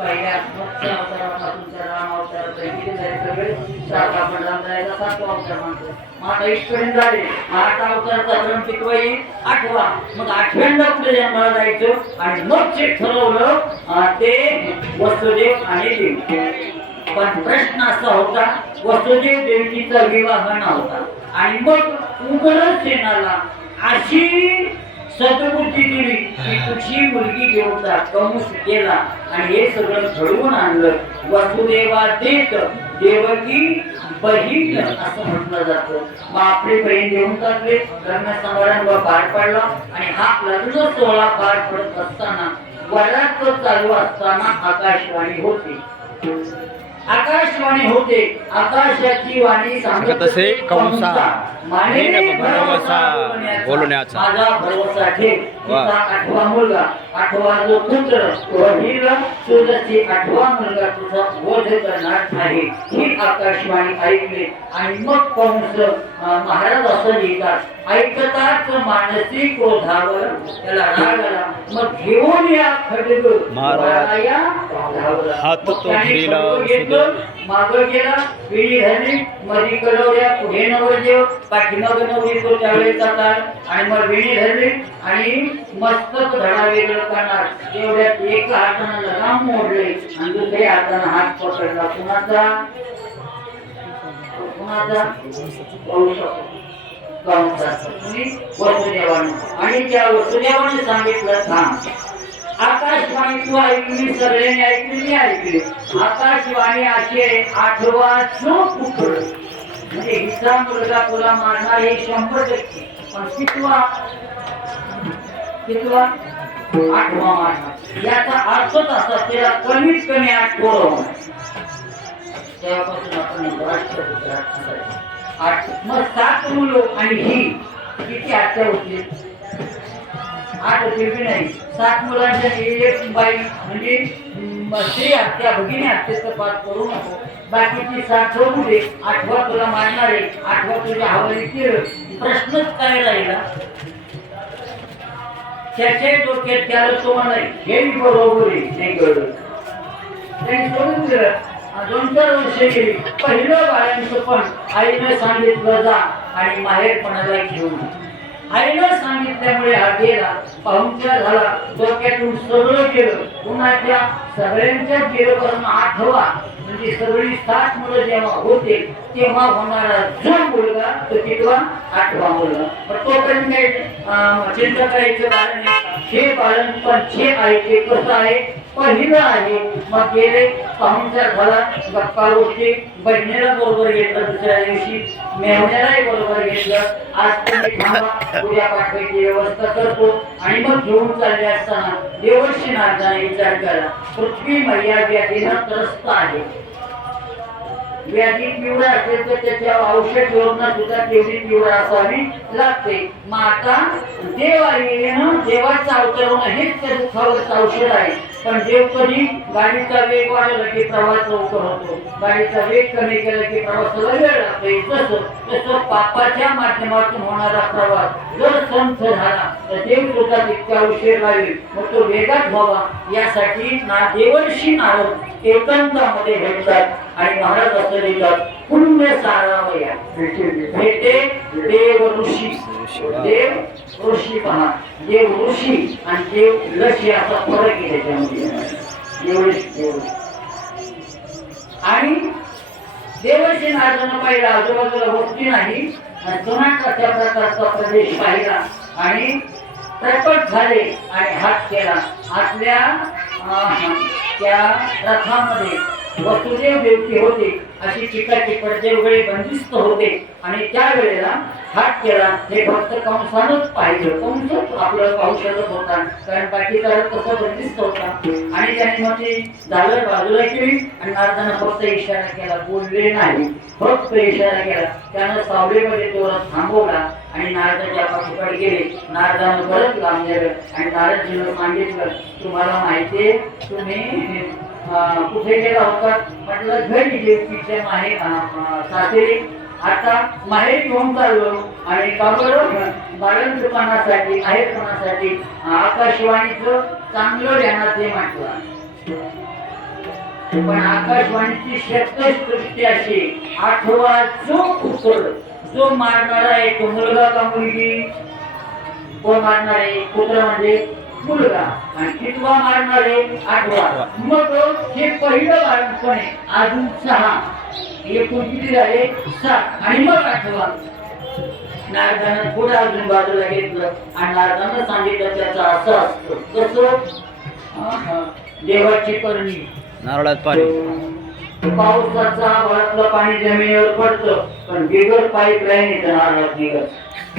पहिल्या मत्स्य अवतारापासून तर राम सगळे सात आपण राम जायला सातवा अवतार म्हणतो मग आता झाले. आठ अवताराचा आठवा. मग आठव्यांदा पुढे जन्माला जायचं. आणि मग जे ठरवलं ते वसुदेव आणि देव पण प्रश्न असा होता वसुदेव देवकीचा विवाह नव्हता. आणि मग उघड सेनाला अशी सद्बुद्धी दिली की तुझी मुलगी देवता कंस केला आणि हे सगळं घडवून आणलं. वसुदेवा देत देवकी बहीण असं म्हटलं जातं. मग आपली बहीण देऊन टाकले लग्न समारंभ पार पडला आणि हा लग्न सोहळा पार पडत असताना वरात चालू असताना आकाशवाणी होती. आकाशवाणी होते आकाशाची वाणी सांगत तसे कंसा, माने नेन भरवसा बोलण्याचा. माझा भरवसा ठेव. तुझा आठवा मुलगा आठवा जो पुत्र वहील तुझची आठवा मुलगा तुझा वध करणार आहे. ही आकाशवाणी ऐकली आणि मग कंस महाराज असं लिहितात ऐकताच मानसिक क्रोधावर त्याला राग आला. मग घेऊन या खडग महाराज. हात तो घेतलं, मागं केला पिढी धरली मधी कडवल्या पुढे नवरदेव पाठीमाग नवरी त्यावेळेचा काळ आणि मग विणी धरली आणि मस्तक धडा वेगळं करणार. तेवढ्यात एका हातानं लगाम मोडले आणि दुसऱ्या हातानं हात पकडला. कुणाचा? कुणाचा? आणि त्या वसुदेवाने सांगितलं थांब. तू ऐकली सगळ्यांनी ऐकली मी ऐकली. आकाशवाणी अशी आहे आठवा जो पुत्र म्हणजे हिचा मुलगा तुला मारणार हे शंभर टक्के. पण कितवा? कितवा? आठवा मारणार. याचा अर्थच असा त्याला कमीत कमी आठ पोरं तेव्हापासून आपण राष्ट्रपुत्र राष्ट्रपती. मग सात मुलं आणि ही किती आठच्या होती आठ होती नाही. सात मुलांच्या एक बाई म्हणजे स्त्री हत्या भगिनी हत्येचं पाठ करू नको. बाकीची सात हो ठेवू दे आठवा तुला मारणारे आठवा तुझ्या हवाली केलं प्रश्नच काय राहिला? त्याच्या डोक्यात त्याला तो म्हणाय हे मी बरोबर आहे. नाही कळलं. त्यांनी सोडून दिलं. दोन चार वर्ष गेली. पहिलं बाळांचं पण आईनं सांगितलं जा आणि माहेरपणाला घेऊन आईनं सांगितल्यामुळे हा गेला. पाहुणचार झाला. डोक्यातून सगळं गेलं. उन्हाच्या सगळ्यांच्या गेलं आठवा म्हणजे सगळी सात मुलं जेव्हा होते तेव्हा होणारा जो मुलगा तो कितवा आठवा मुलगा. पण काही चिंता करायचं कारण नाही हे पालन पण जे आहे ते कसं आहे? पहिलं आहे. मग गेले पाहुणचार झाला गप्पा होते. बहिणीला बरोबर घेतलं दुसऱ्या दिवशी मेहण्यालाही बरोबर घेतलं. आज तुम्ही थांबा उद्या पाठवायची व्यवस्था करतो. आणि मग घेऊन चालले असताना देवर्षी नारदाने विचार केला पृथ्वी मैया व्याधीनं त्रस्त आहे. व्याधी तीव्र असेल तर त्याच्यावर औषध योजना सुद्धा तेवढी तीव्र असावी लागते. मग आता देव आलेलं देवाचं अवतरण हेच त्याचं दुःखावरचं औषध आहे. पण देव कधी गाडीचा वेग वाढला की प्रवास लवकर होतो. गाडीचा वेग कमी केला की प्रवासाला वेळ लागतो. तसं तसं पापाच्या माध्यमातून होणारा प्रवास जर संथ झाला तर देव सुद्धा तितका उशीर लागेल मग तो वेगात व्हावा. यासाठी ना देवर्षी नारद एकांतामध्ये भेटतात आणि महाराज असं लिहितात पुण्य सारावया भेटे देव ऋषी. देव ऋषी पहा. देव ऋषी आणि देव लशी असा फरक आहे त्याच्यामध्ये. देवऋषी देवऋषी आणि देवशी नारदानं पाहिला आजूबाजूला वस्ती नाही आणि सोनाटाच्या प्रकारचा प्रदेश पाहिला आणि प्रकट झाले आणि हात केला. आतल्या त्या रथामध्ये वसुदेव देवकी होते. अशी चिकाची पडदे वगैरे बंदिस्त होते. आणि त्यावेळेला हात केला. हे फक्त कंसानच पाहिजे कंसच आपलं पाहू शकत होता. कारण बाकीचा रथ कसं बंदिस्त होता. आणि त्याने मग ते झालं बाजूला केली. आणि नारदानं फक्त इशारा केला. बोलले नाही. फक्त इशारा केला. त्यानं सावलीमध्ये तो रथ थांबवला. आणि नारदाच्या पाठोपाठ गेले नारदानं परत लांब गेलं आणि नारदजीनं सांगितलं तुम्हाला माहितीये तुम्ही कुठे गेला होता? म्हटलं घरी देवकीच्या माहे अं, सासरी आता माहेर घेऊन चाललो. आणि का बरं बाळंतपणासाठी आहेरपणासाठी आकाशवाणीचं चांगलं ध्यानात हे म्हटलं. पण आकाशवाणीची शक्यसृष्टी अशी आठवा चूक पुत्र जो मारणारा आहे तो मुलगा का मुलगी? कोण मारणार? आहे पुत्र म्हणजे मुलगा. आणि कितवा मारणार आहे आठवा. मग हे पहिलं बाळपण आहे. अजून सहा. एकूण किती झाले सात. आणि मग आठवा. नारदानं पुढे अजून बाजूला घेतलं. आणि नारदानं सांगितलं त्याचं असं असतं. कसं. देवाची करणी नारळात पाणी. पावसाचा आभाळातलं पाणी जमिनीवर पडतं पण बिगर पाईप लाईन येतं नारळात निघत.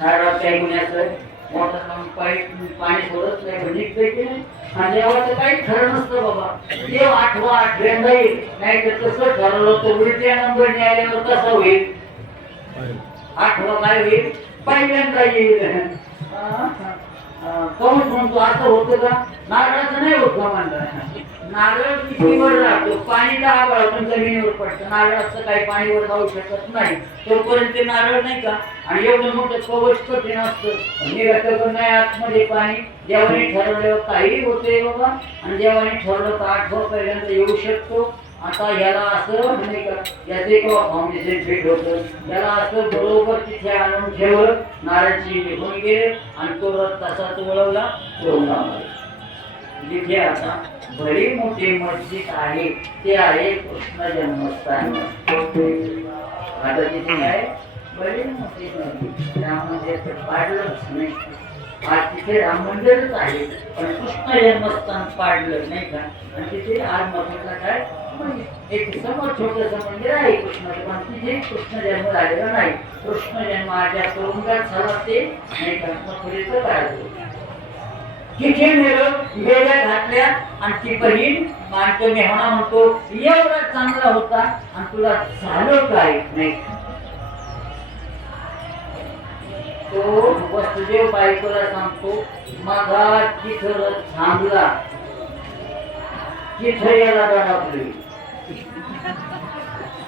नारळात काही गुन्ह्याचं मोठं लावून पाईप पाणी सोडत नाही आणि देवाचं काही खरं नसतं बाबा. देव आठवा आठव्यांदा येईल. नाही तर कसं ठरवलं तर उलट्या नंबर न्यायालयावर कसा होईल? आठवा काय होईल? पहिल्यांदा येईल. कमी म्हणतो असं होतं का? नारळाचं नाही होत का नारळ किती वर राहतो पाणी दहा वेळातून जमिनीवर पडतं. नारळाचं काही पाणीवर जाऊ शकत नाही. तोपर्यंत ते नारळ नाही का? आणि एवढं मोठं कवच कठीण असतं निघतं नाही आतमध्ये पाणी. देवाने ठरवल्यावर काही होते बाबा. आणि देवाने ठरवलं तर आठवा पहिल्यांदा येऊ शकतो. आता याला असं म्हणजे नाही का याचे किंवा फाउंडेशन फिट होतं. याला असं बरोबर तिथे आणून ठेवलं नारळची निघून गेले आणि तो रथ तसाच वळवला ठेवला जिथे आता बरी मोठी मस्जिद आहे. ते आहे कृष्ण जन्मस्थान. आता तिथे काय? बरी मोठी मस्जिद. त्यामध्ये ते पाडलंच नाही आज तिथे राम मंदिरच आहे पण कृष्ण जन्मस्थान पाडलं नाही का? आणि तिथे आज मथुरला काय? एक समोर छोटस मंदिर आहे कृष्णाचं पण तिथे कृष्ण जन्म झालेला नाही. कृष्ण जन्म आजच्या तुरुंगात झाला ते नाही का? मथुरेचं काढतो तिथे नेलं वेड्या घातल्या आणि ती बहीण मानतो मेहणा म्हणतो एवढा चांगला होता आणि तुला झालं काय? नाही. तो वसुदेव बायकोला सांगतो मगा तिथं थांबला. तिथं याला दडापली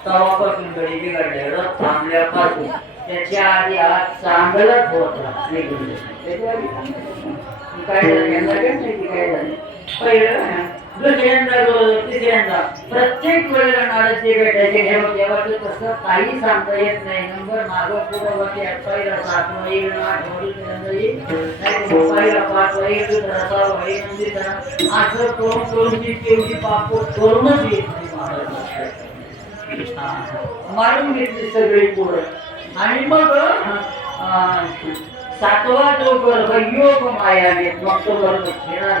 तवापासून गडी बिघडले. रथ थांबल्यापासून त्याच्या आधी आज चांगलाच होता निघून काय झालं? काय झालं? पहिलं दुसऱ्यांदा तिसऱ्यांदा प्रत्येक वेळेला नारदचे भेटायचे हे देवाचं तसं काही सांगता येत नाही. नंबर मागं पुढं होते पहिला सातवा येईल आठवा येईल पहिला पाचवा येईल येईल असं करून करून ती तेवढी पाप करूनच येत नाही महाराज मारून घेतली सगळी पोरं. आणि मग सातवा जो गर्भ योग घेत मग तो गर्भ खेळाला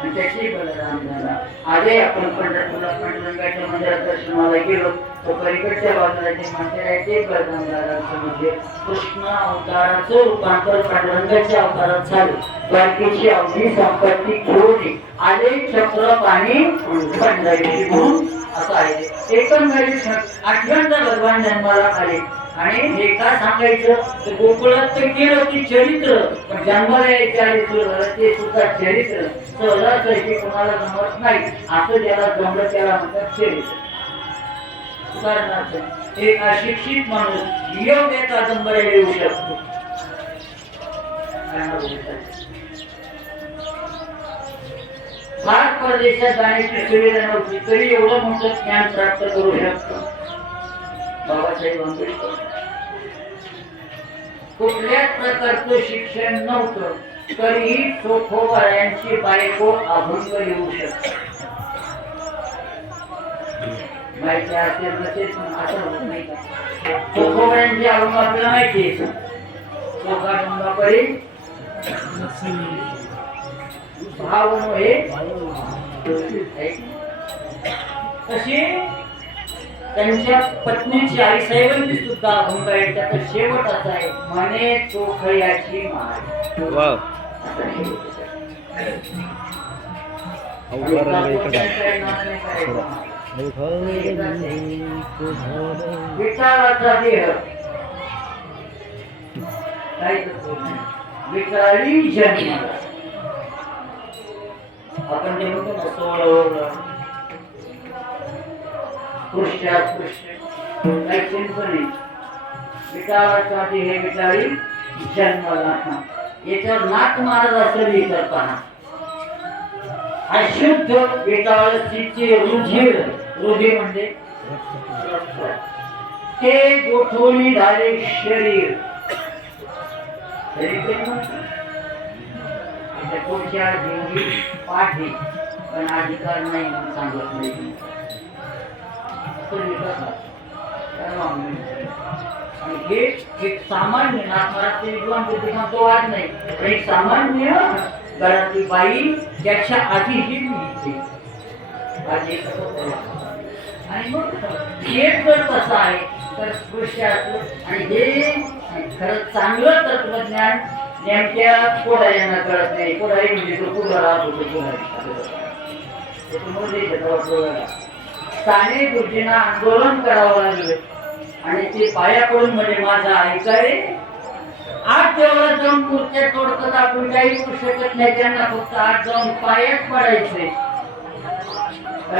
आणि त्याची बलराम झाला. आजही आपण पंढरपूरला पांडुरंगाच्या मंदिरात दर्शनाला गेलो तर पलीकडच्या बाजूला जे मंदिर आहे ते बलराम दादाचं म्हणजे कृष्ण अवताराचं रूपांतर पांडुरंगाच्या अवतारात झालं. द्वारकेची अवधी संपत्ती घेऊन आले चक्र पाणी पंढरी म्हणून असं आहे. एकंदरीत आठव्यांदा भगवान जन्माला आले. आणि हे का सांगायचं? गोकुळात तर केलं की चरित्र पण जन्माला यायच्या ते सुद्धा चरित्र. सहजासहजी कोणाला जमत नाही. असं ज्याला जमलं त्याला म्हणतात चरित्र. उदाहरणार्थ एक अशिक्षित माणूस नियम योग्य कादंबऱ्या लिहू शकतो? भारत परदेशात जाण्याची सुविधा नव्हती तरी एवढं मोठं ज्ञान प्राप्त करू शकतो. बाबासाहेब आंबेडकर. कुठल्याच प्रकारचं शिक्षण नव्हतं तरीही चोखोबाळ्यांची बायको अभंग येऊ शकते. माहिती असेल नसेल पण असं होत नाही का? चोखोबाळ्यांची अभंग आपल्याला माहिती आहे. चोखा डोंगाकडे हे तशी त्यांच्या पत्नीची आई साहेबांची सुद्धा अभंग आहे. त्याचा शेवट असा आहे म्हणे चोखयाची विचाराचा देह. काय करतो? विचारी जन्म आपण जे म्हणतो ना सोळं पृष्ठास्पृश्य काही चिंता नाही. विचाराचा देह विचारी जन्मला याच्यावर नाक महाराज असं लिहितात पहा. अशुद्ध विटाळसीचे रुधिर रुधिर म्हणजे ते गोठवली झाले शरीर. शरीर पुढच्या देवी पाठी पण अधिकार नाही म्हणून सांगत नाही. पण नाही. एक सामान्य नाथमाराचे विद्वान बुद्धिमान तो नाही एक सामान्य घरातली बाई त्याच्या आधीही आधी आणि मग एक जर तसं आहे तर कृष्ण आणि हे खरंच चांगलं तत्वज्ञान नेमक्या कोडायांना कळत नाही कोडाई म्हणजे तो पुढं राहत होतो कोडाई त्याच्यामुळे ते गुरुजींना आंदोलन करावं लागलं. आणि ते पायाकडून म्हणजे माझं ऐकाय आठ देवाला जाऊन मूर्त्या तोडतात आपण काही करू शकत नाही त्यांना फक्त आठ जाऊन पायात पडायचे